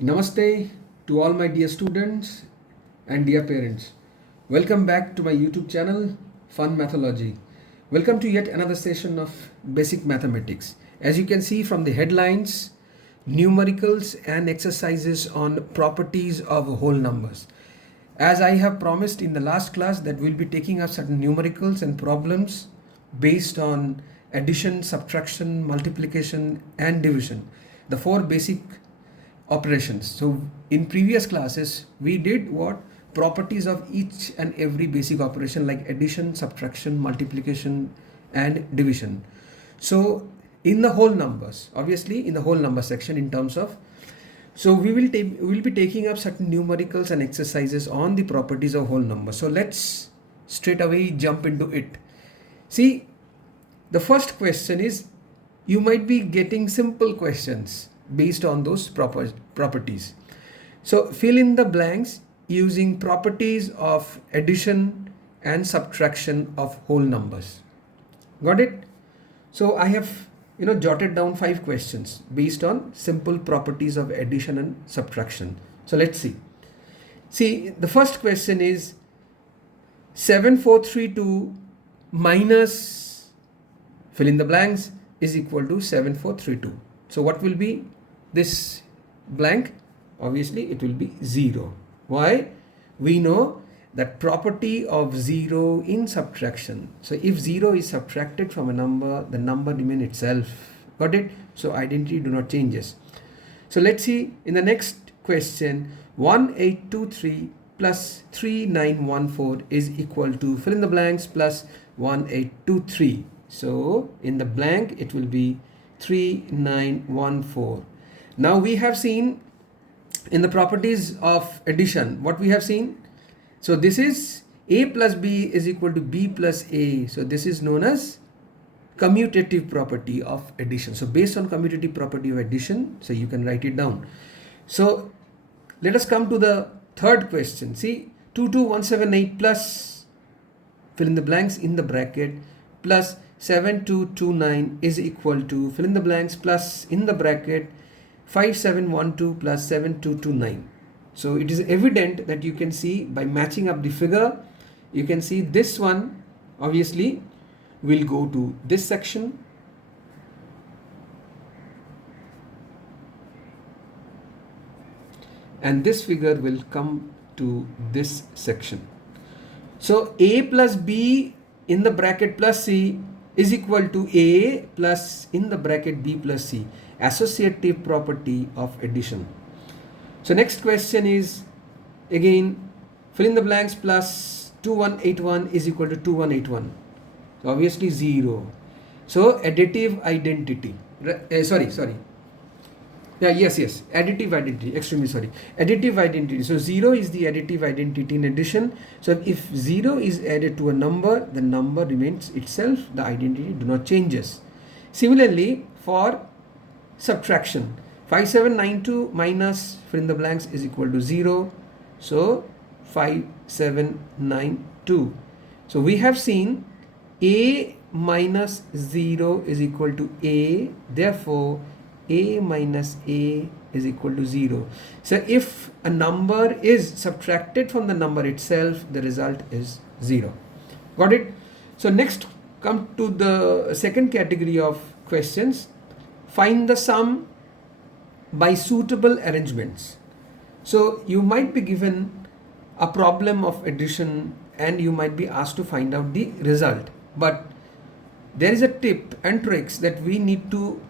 Namaste to all my dear students and dear parents. Welcome back to my YouTube channel, Fun Mathology. Welcome to yet another session of basic mathematics. As you can see from the headlines, numericals and exercises on properties of whole numbers. As I have promised in the last class that we'll be taking up certain numericals and problems based on addition, subtraction, multiplication and division. The four basic operations. So in previous classes we did what? Properties of each and every basic operation like addition, subtraction, multiplication and division. So in the whole numbers, obviously in the whole number section in terms of, so we will be taking up certain numericals and exercises on the properties of whole numbers. So let's straight away jump into it. See, the first question is, you might be getting simple questions based on those properties. So fill in the blanks using properties of addition and subtraction of whole numbers. Got it? So I have jotted down 5 questions based on simple properties of addition and subtraction. So let's see. See, the first question is 7432 minus fill in the blanks is equal to 7432. So what will be this blank? Obviously it will be 0. Why? We know that property of 0 in subtraction. So if 0 is subtracted from a number, the number remains itself. Got it? So identity do not changes. So let's see in the next question, 1823 plus 3914 is equal to fill in the blanks plus 1823. So in the blank it will be 3914. Now we have seen in the properties of addition what we have seen. So this is a plus b is equal to b plus a. So this is known as commutative property of addition. So based on commutative property of addition, so you can write it down. So let us come to the third question. See, 22178 plus fill in the blanks in the bracket plus 7229 is equal to fill in the blanks plus in the bracket 5712 plus 7229. So it is evident that you can see by matching up the figure, you can see this one obviously will go to this section, and this figure will come to this section. So a plus b in the bracket plus c is equal to a plus in the bracket b plus c, associative property of addition. So next question is again fill in the blanks plus 2181 is equal to 2181. So obviously 0. So additive identity. Additive identity. Extremely sorry. Additive identity. So 0 is the additive identity in addition. So if 0 is added to a number, the number remains itself. The identity do not changes. Similarly, for subtraction, 5792 minus fill in the blanks is equal to 0. So 5792. So we have seen a minus 0 is equal to a. Therefore, a minus a is equal to 0. So if a number is subtracted from the number itself, the result is 0. Got it? So next come to the second category of questions. Find the sum by suitable arrangements. So you might be given a problem of addition and you might be asked to find out the result. But there is a tip and tricks that we need to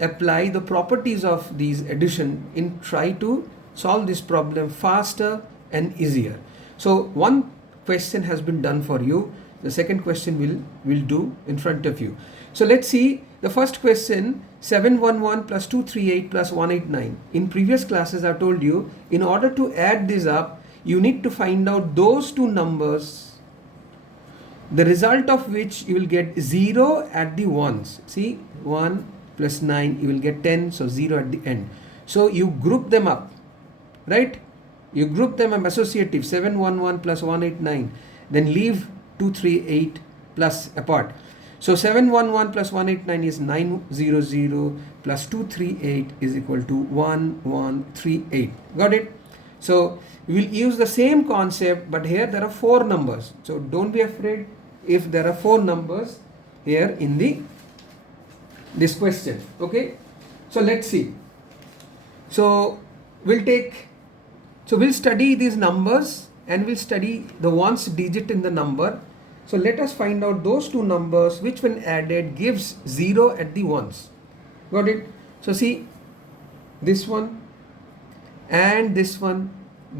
apply the properties of these addition in try to solve this problem faster and easier. So one question has been done for you. The second question will do in front of you. So let's see the first question, 711 plus 238 plus 189. In previous classes I told you, in order to add this up, you need to find out those two numbers, the result of which you will get 0 at the ones. See, 1 plus 9, you will get 10, so 0 at the end. So you group them up, right? You group them up associative, 711 plus 189, then leave 238 plus apart. So 711 plus 189 is 900 plus 238 is equal to 1138. Got it? So we will use the same concept, but here there are 4 numbers. So don't be afraid if there are 4 numbers here in this question. Okay? So let's see. So we'll study these numbers and we'll study the ones digit in the number. So let us find out those 2 numbers which when added gives 0 at the ones. Got it? So see, this one and this one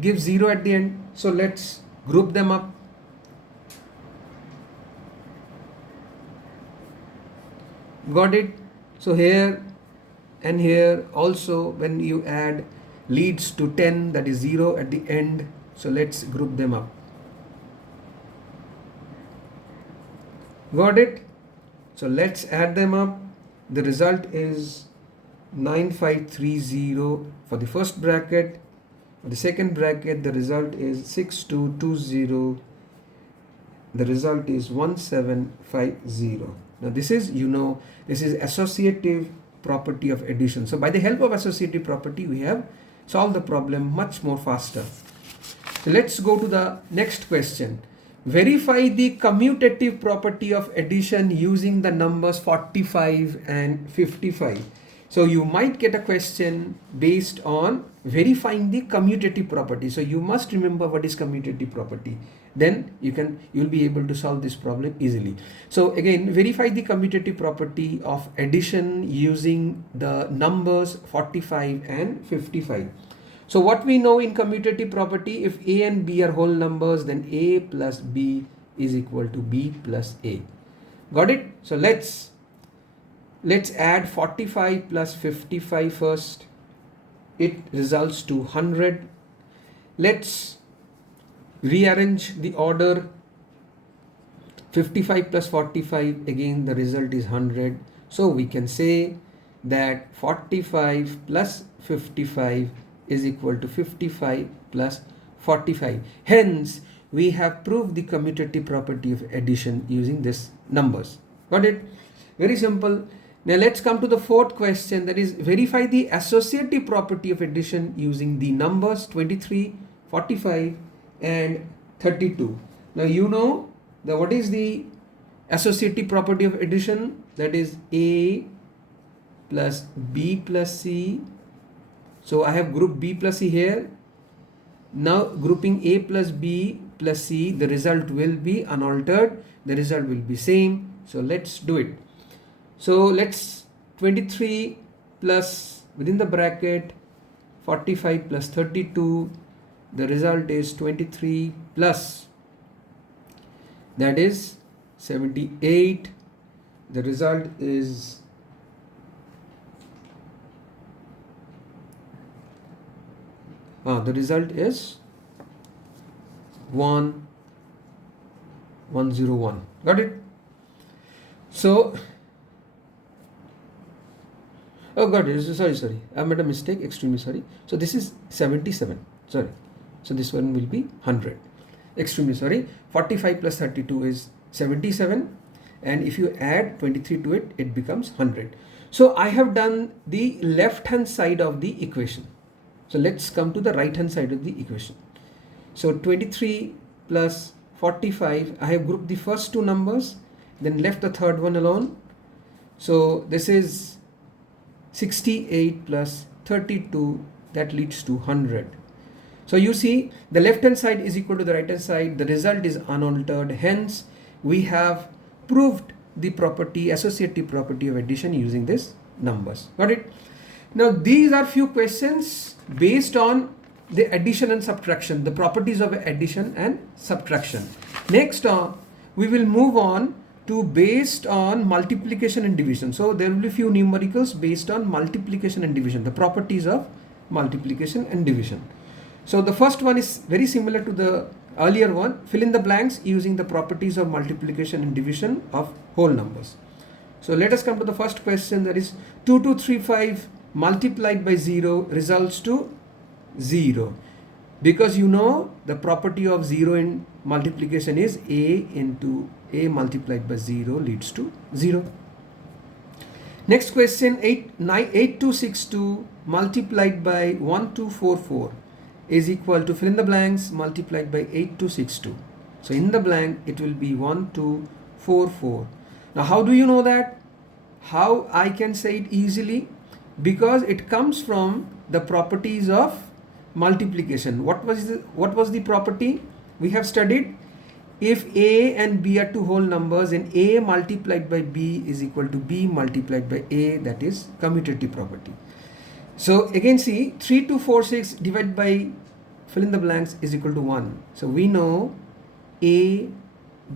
gives 0 at the end. So let's group them up. Got it? So here and here also when you add leads to 10, that is 0 at the end. So let's group them up. Got it? So let's add them up. The result is 9530 for the first bracket. For the second bracket, the result is 6220. The result is 1750. Now this is, this is associative property of addition. So by the help of associative property, we have solved the problem much more faster. So let's go to the next question. Verify the commutative property of addition using the numbers 45 and 55. So you might get a question based on verifying the commutative property. So you must remember what is commutative property. Then you'll be able to solve this problem easily. So again, verify the commutative property of addition using the numbers 45 and 55. So what we know in commutative property, if A and B are whole numbers, then A plus B is equal to B plus A. Got it? So let's add 45 plus 55 first. It results to 100. Let's rearrange the order. 55 plus 45, again the result is 100. So we can say that 45 plus 55 is equal to 55 plus 45. Hence, we have proved the commutative property of addition using these numbers. Got it? Very simple. Now let's come to the fourth question, that is verify the associative property of addition using the numbers 23, 45 and 32. Now what is the associative property of addition? That is A plus B plus C. So I have grouped B plus C here. Now grouping A plus B plus C, the result will be unaltered. The result will be same. So let's do it. So let's 23 plus within the bracket 45 plus 32. The result is 23 plus, that is 78. The result is the result is 1101. Got it? So got it. Sorry. I made a mistake. Extremely sorry. So this is 77. Sorry. So this one will be 100. Extremely sorry. 45 plus 32 is 77. And if you add 23 to it, it becomes 100. So I have done the left hand side of the equation. So let's come to the right hand side of the equation. So 23 plus 45, I have grouped the first 2 numbers, then left the third one alone. So this is 68 plus 32, that leads to 100. So you see the left hand side is equal to the right hand side. The result is unaltered. Hence we have proved the property, associative property of addition using these numbers. Got it? Now these are few questions based on the addition and subtraction, the properties of addition and subtraction. Next we will move on to based on multiplication and division. So there will be few numericals based on multiplication and division, the properties of multiplication and division. So the first one is very similar to the earlier one. Fill in the blanks using the properties of multiplication and division of whole numbers. So let us come to the first question, that is 2235 multiplied by 0 results to 0. because you know the property of 0 in multiplication is a into a multiplied by 0 leads to 0. Next question, 8262 multiplied by 1244 is equal to fill in the blanks multiplied by 8262. So in the blank it will be 1244. Now how do you know that? How I can say it easily? Because it comes from the properties of multiplication. What was the property we have studied? If a and b are two whole numbers and a multiplied by b is equal to b multiplied by a, that is commutative property. So again see, 3246 divided by fill in the blanks is equal to 1. So we know a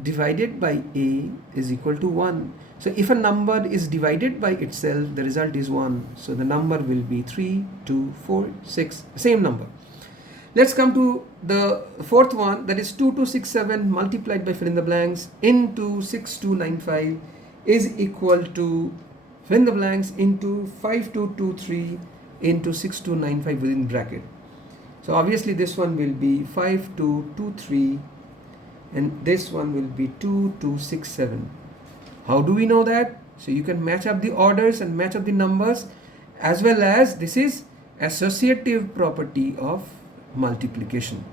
divided by a is equal to 1. So if a number is divided by itself, the result is 1. So the number will be 3, 2, 4, 6, same number. Let's come to the fourth one, that is 2267 multiplied by fill in the blanks into 6295 is equal to fill in the blanks into 5223 into 6295 within bracket. So obviously this one will be 5223 and this one will be 2267. How do we know that? So you can match up the orders and match up the numbers, as well as this is associative property of multiplication.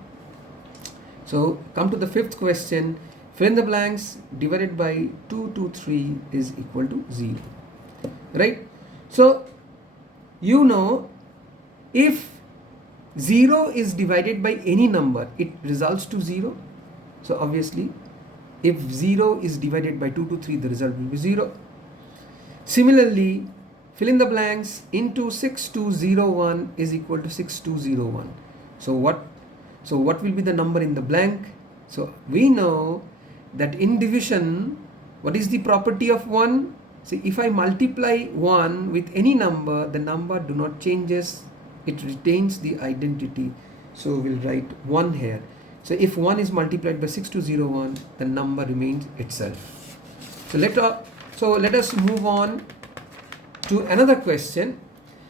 So come to the fifth question, fill in the blanks divided by 223 is equal to 0, right? So you know, if 0 is divided by any number, it results to 0. So obviously if 0 is divided by 223, the result will be 0. Similarly, fill in the blanks into 6201 is equal to 6201. So what will be the number in the blank? So we know that in division, what is the property of 1? See, if I multiply 1 with any number, the number do not changes, it retains the identity. So we'll write 1 here. So if 1 is multiplied by 6201, the number remains itself. So let us move on to another question.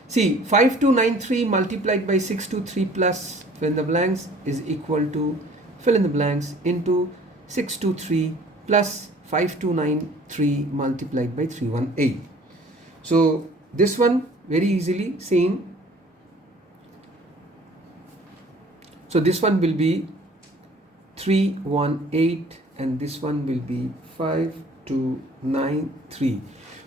See, 5293 multiplied by 623 plus fill in the blanks is equal to fill in the blanks into 623 plus 5293 multiplied by 318. So this one very easily seen. So this one will be 318 and this one will be 5293.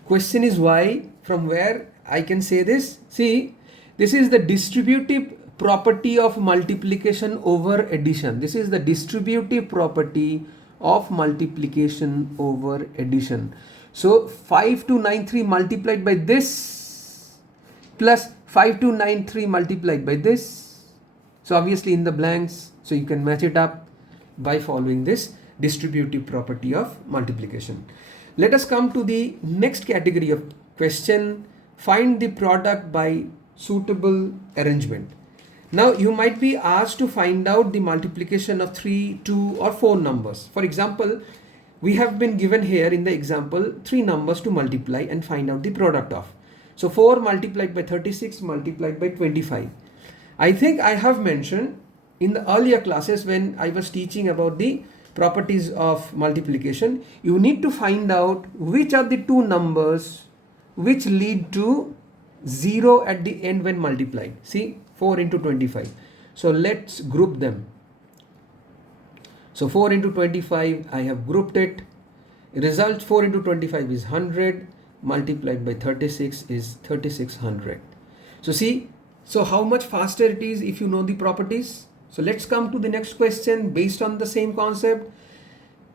Question is why? From where I can say this? See, this is the distributive property of multiplication over addition. This is the distributive property of multiplication over addition. So 5293 multiplied by this plus 5293 multiplied by this. So obviously in the blanks, so you can match it up by following this distributive property of multiplication. Let us come to the next category of question. Find the product by suitable arrangement. Now you might be asked to find out the multiplication of 3, 2 or 4 numbers. For example, we have been given here in the example 3 numbers to multiply and find out the product of. So 4 multiplied by 36 multiplied by 25. I think I have mentioned in the earlier classes when I was teaching about the properties of multiplication, you need to find out which are the 2 numbers which lead to 0 at the end when multiplied. See, 4 into 25. So let's group them. So 4 into 25, I have grouped it. Result 4 into 25 is 100 multiplied by 36 is 3600. So see, so how much faster it is if you know the properties. So let's come to the next question based on the same concept.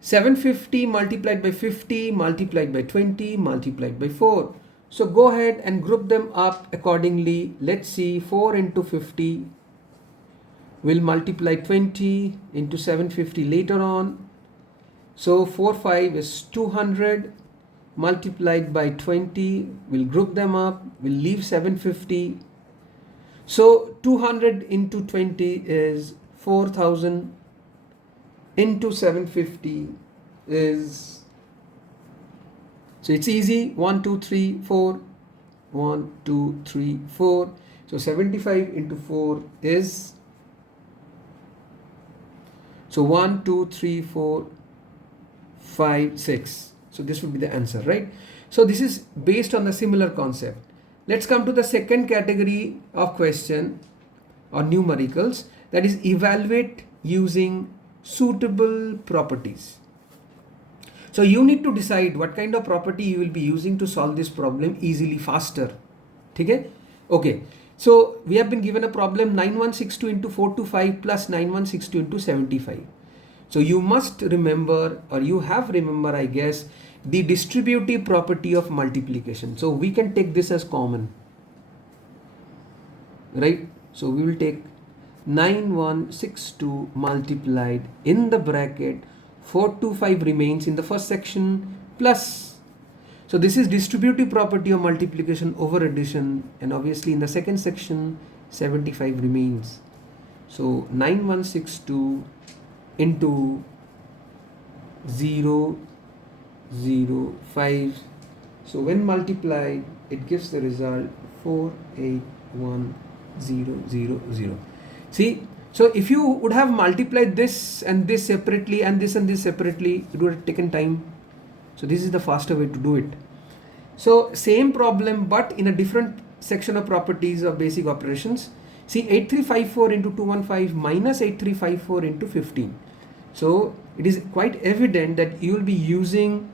750 multiplied by 50 multiplied by 20 multiplied by 4. So go ahead and group them up accordingly. Let's see, 4 into 50 will multiply 20 into 750 later on. So 4, 5 is 200 multiplied by 20. We'll group them up. We'll leave 750. So 200 into 20 is 4000 into 750 is, so it's easy, 1, 2, 3, 4, 1, 2, 3, 4. So 75 into 4 is So 1, 2, 3, 4, 5, 6. So this would be the answer, right? So this is based on the similar concept. Let's come to the second category of question or numericals, that is evaluate using suitable properties. So you need to decide what kind of property you will be using to solve this problem easily, faster. Okay? Okay. So we have been given a problem 9162 into 425 plus 9162 into 75. So you must remember, or you have remember, I guess, the distributive property of multiplication. So we can take this as common, right? So we will take 9162 multiplied in the bracket 425 remains in the first section plus. So this is distributive property of multiplication over addition, and obviously in the second section 75 remains. So 9162 into 0, 0, 5. So when multiplied, it gives the result 481,000. See, so if you would have multiplied this and this separately and this separately, it would have taken time. So this is the faster way to do it. So same problem, but in a different section of properties of basic operations. See, 8354 into 215 minus 8354 into 15. So it is quite evident that you will be using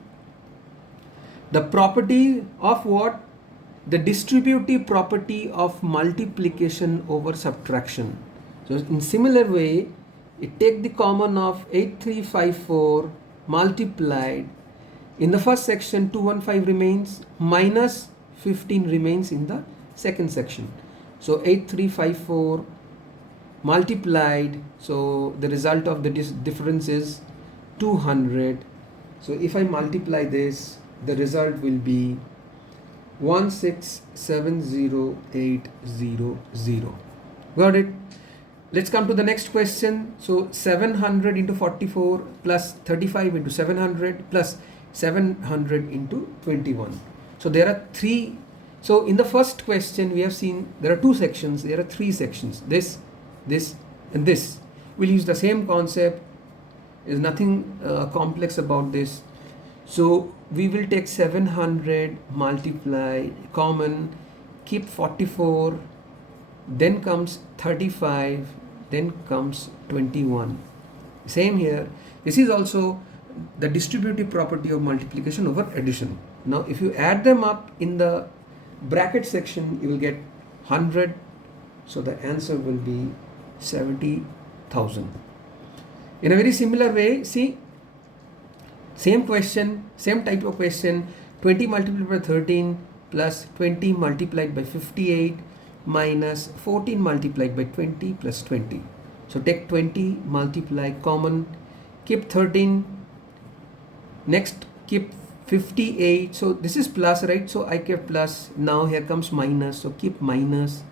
the property of what? The distributive property of multiplication over subtraction. So in similar way, you take the common of 8354 multiplied in the first section 215 remains minus 15 remains in the second section. So 8354 multiplied, so the result of the difference is 200. So if I multiply this, the result will be 1670800. Got it? Let's come to the next question. So 700 into 44 plus 35 into 700 plus 700 into 21. So there are three. So in the first question we have seen there are two sections. There are three sections. This, and this. We'll use the same concept. There's nothing complex about this. So we will take 700 multiply common, keep 44, then comes 35, then comes 21. Same here. This is also the distributive property of multiplication over addition. Now if you add them up in the bracket section, you will get 100. So the answer will be 70,000. In a very similar way, see, same question, same type of question, 20 multiplied by 13 plus 20 multiplied by 58 minus 14 multiplied by 20 plus 20. So take 20, multiply common, keep 13, next keep 58. So this is plus, right? So I kept plus. Now here comes minus. So keep minus.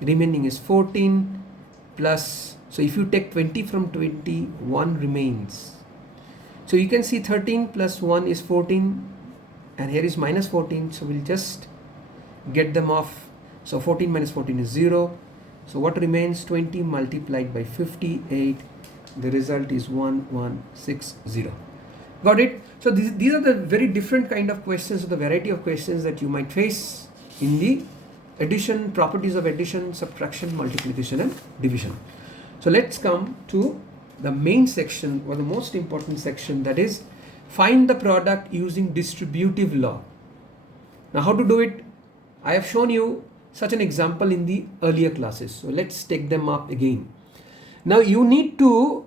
Remaining is 14 plus. So if you take 20 from 20, 1 remains. So you can see 13 plus 1 is 14, and here is minus 14. So we'll just get them off. So 14 minus 14 is 0. So what remains? 20 multiplied by 58. The result is 1160. Got it? So these are the very different kind of questions, the variety of questions that you might face in the addition, properties of addition, subtraction, multiplication and division. So let's come to the main section, or the most important section, that is find the product using distributive law. Now how to do it? I have shown you such an example in the earlier classes. So let's take them up again. Now you need to,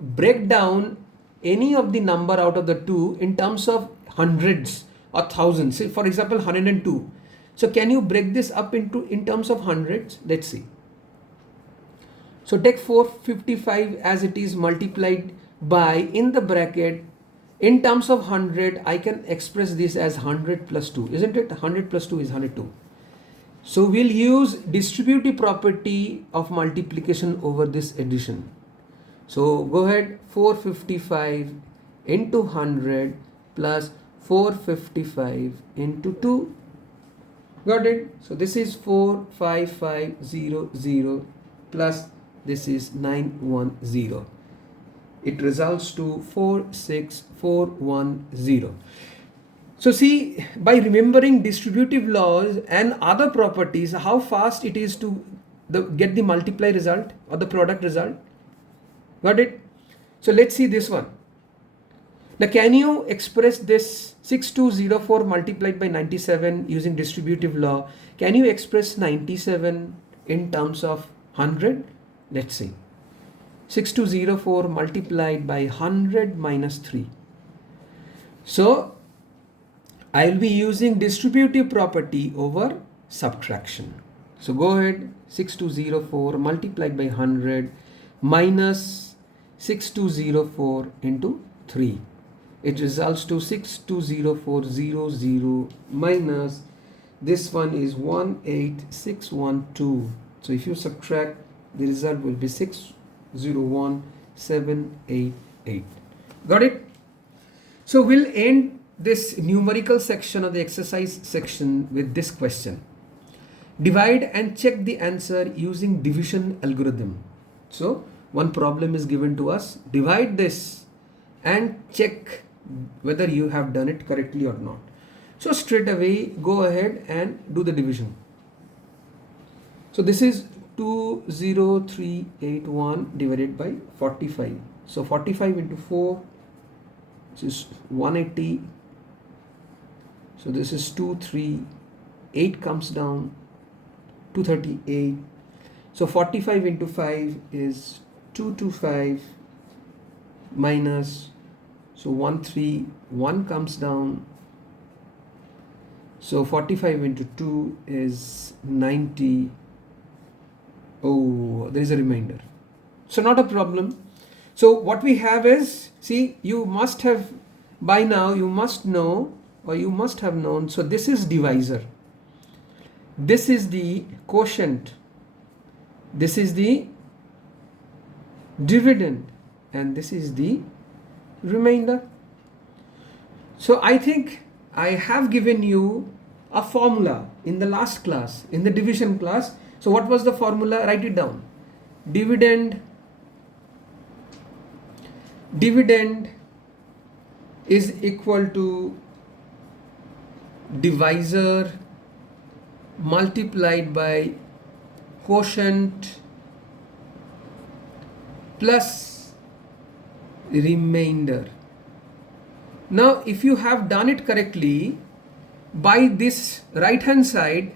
break down any of the number out of the two in terms of hundreds or thousands. Say for example 102. So can you break this up in terms of hundreds? Let's see. So take 455 as it is multiplied by, in the bracket, in terms of 100, I can express this as 100 plus 2, isn't it? 100 plus 2 is 102. So we'll use distributive property of multiplication over this addition. So go ahead, 455 into 100 plus 455 into 2. Got it? So this is 45500 plus this is 910. it results to 46410. So see, by remembering distributive laws and other properties, how fast it is to get the multiply result or the product result. Got it? So let's see this one. Now can you express this 6204 multiplied by 97 using distributive law? Can you express 97 in terms of 100? Let's see. 6204 multiplied by 100 minus 3. So I will be using distributive property over subtraction. So go ahead, 6204 multiplied by 100 minus 6204 into 3. It results to 620400 minus this one is 18612. So if you subtract, the result will be 601788. Got it? So we'll end this numerical section of the exercise section with this question. Divide and check the answer using division algorithm. So one problem is given to us. Divide this and check whether you have done it correctly or not. So straight away go ahead and do the division. So this is 20381 divided by 45. So 45 into 4, which is 180. So this is 238 comes down 238. So 45 into 5 is 225 minus, so 131 comes down. So 45 into 2 is 90. Oh, there is a remainder. So not a problem. So what we have is, see, you must have by now, you must know or you must have known. So this is divisor. This is the quotient. This is the dividend. And this is the remainder. So I think I have given you a formula in the last class, in the division class. So what was the formula? Write it down. Dividend is equal to divisor multiplied by quotient plus remainder. Now if you have done it correctly, by this right hand side,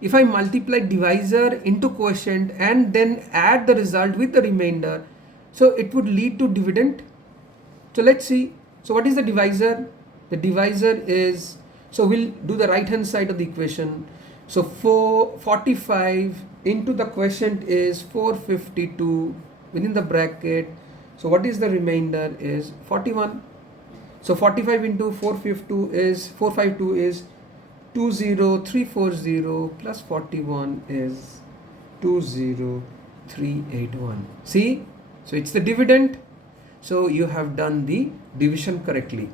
if I multiply divisor into quotient and then add the result with the remainder, so it would lead to dividend. So let's see. So what is the divisor? The divisor is, so we'll do the right hand side of the equation. So 45 into the quotient is 452 within the bracket. So what is the remainder is 41. So 45 into 452 is 20340 plus 41 is 20381. See? So it's the dividend. So you have done the division correctly.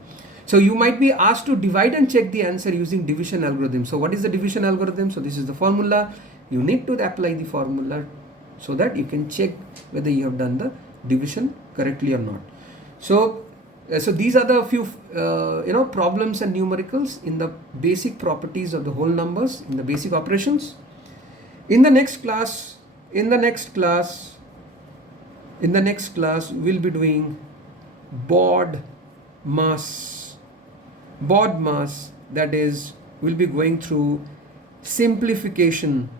So you might be asked to divide and check the answer using division algorithm. So what is the division algorithm? So this is the formula. You need to apply the formula so that you can check whether you have done the division correctly or not. So these are the few problems and numericals in the basic properties of the whole numbers, in the basic operations. In the next class we'll be doing board mass, that is, we'll be going through simplification.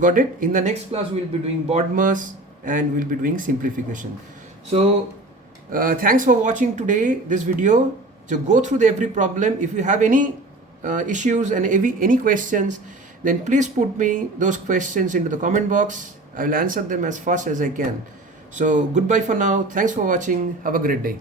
Got it? In the next class we'll be doing board mass and we'll be doing simplification. So thanks for watching today this video. So go through every problem. If you have any issues and any questions, then please put me those questions into the comment box. I will answer them as fast as I can. So goodbye for now. Thanks for watching. Have a great day.